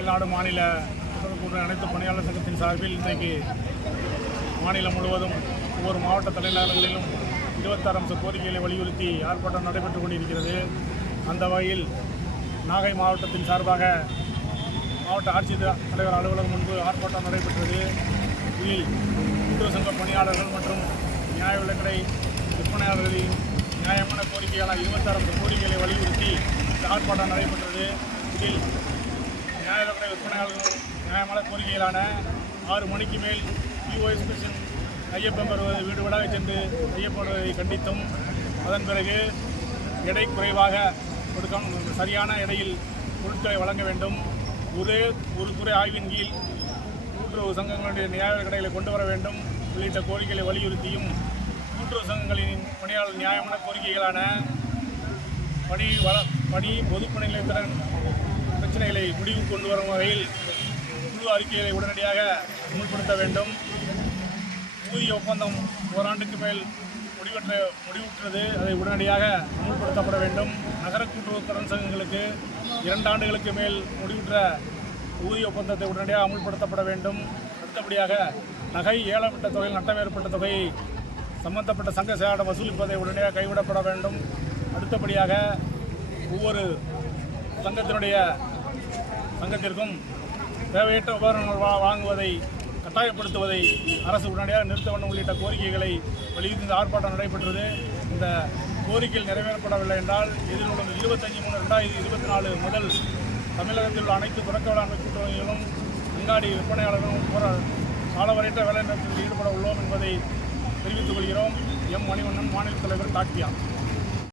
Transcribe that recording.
தமிழ்நாடு மாநில கூட்டுறவு அனைத்து பணியாளர் சங்கத்தின் சார்பில் இன்றைக்கு மாநிலம் முழுவதும் ஒவ்வொரு மாவட்ட தலைநகரங்களிலும் இருபத்தாறு அம்ச கோரிக்கைகளை வலியுறுத்தி ஆர்ப்பாட்டம் நடைபெற்றுக் கொண்டிருக்கிறது. அந்த வகையில் நாகை மாவட்டத்தின் சார்பாக மாவட்ட ஆட்சித் தலைவர் அலுவலகம் முன்பு ஆர்ப்பாட்டம் நடைபெற்றது. இதில் கூட்டுறவு சங்க பணியாளர்கள் மற்றும் நியாய விலக்கடை விற்பனையாளர்களின் நியாயமான கோரிக்கையான இருபத்தாறு அம்ச கோரிக்கைகளை வலியுறுத்தி இந்த ஆர்ப்பாட்டம் நடைபெற்றது. இதில் விலைக்கடை நியாயமான கோரிக்கைகளான ஆறு மணிக்கு மேல் பிஓஎஸ் மிஷின் ஐயப்பன் வருவது வீடு வீடாக சென்று ஐயப்படுவதை கண்டித்தும் அதன் பிறகு எடை குறைவாக கொடுக்க சரியான எடையில் பொருட்களை வழங்க வேண்டும். ஒரே ஒரு துறை ஆய்வின் கீழ் கூட்டுறவு சங்கங்களுடைய நியாய கடைகளை கொண்டு வர வேண்டும். உள்ளிட்ட கோரிக்கைகளை வலியுறுத்தியும் கூட்டுறவு சங்கங்களின் பணியாளர் நியாயமான கோரிக்கைகளான பணி வள பணி பொதுப்பணி நிலையத்திறன் பிரச்சனைகளை முடிவு கொண்டு வரும் வகையில் குழு அறிக்கைகளை உடனடியாக அமுல்படுத்த வேண்டும். ஊதிய ஒப்பந்தம் ஓராண்டுக்கு மேல் முடிவற்ற முடிவுற்றது. அதை உடனடியாக அமுல்படுத்தப்பட வேண்டும். நகர கூட்டுறவு கடன் சங்கங்களுக்கு இரண்டு ஆண்டுகளுக்கு மேல் முடிவுற்ற ஊதிய ஒப்பந்தத்தை உடனடியாக அமுல்படுத்தப்பட வேண்டும். அடுத்தபடியாக நகை ஏழப்பட்ட தொகையில் நட்டம் ஏற்பட்ட தொகையை சம்பந்தப்பட்ட சங்க சேவையிடம் வசூலிப்பதை உடனடியாக கைவிடப்பட வேண்டும். அடுத்தபடியாக ஒவ்வொரு சங்கத்தினுடைய சங்கத்திற்கும் தேவையற்ற உபகரணங்கள் வா வாங்குவதை கட்டாயப்படுத்துவதை அரசு உடனடியாக நிறுத்த வேண்டும் உள்ளிட்ட கோரிக்கைகளை வலியுறுத்தி இந்த ஆர்ப்பாட்டம் நடைபெற்றது. இந்த கோரிக்கைகள் நிறைவேறப்படவில்லை என்றால் எதிர்வரும் இருபத்தஞ்சு மூணு ரெண்டாயிரத்தி இருபத்தி நாலு முதல் தமிழகத்தில் உள்ள அனைத்து தொடக்க வேளாண்மை கூட்டணிகளும் அங்காடி விற்பனையாளர்களும் காலவரையற்ற வேலை நிறுத்தத்தில் ஈடுபட உள்ளோம் என்பதை தெரிவித்துக் கொள்கிறோம். எம் மணிவண்ணன் மாநில தலைவர் டாக்டியா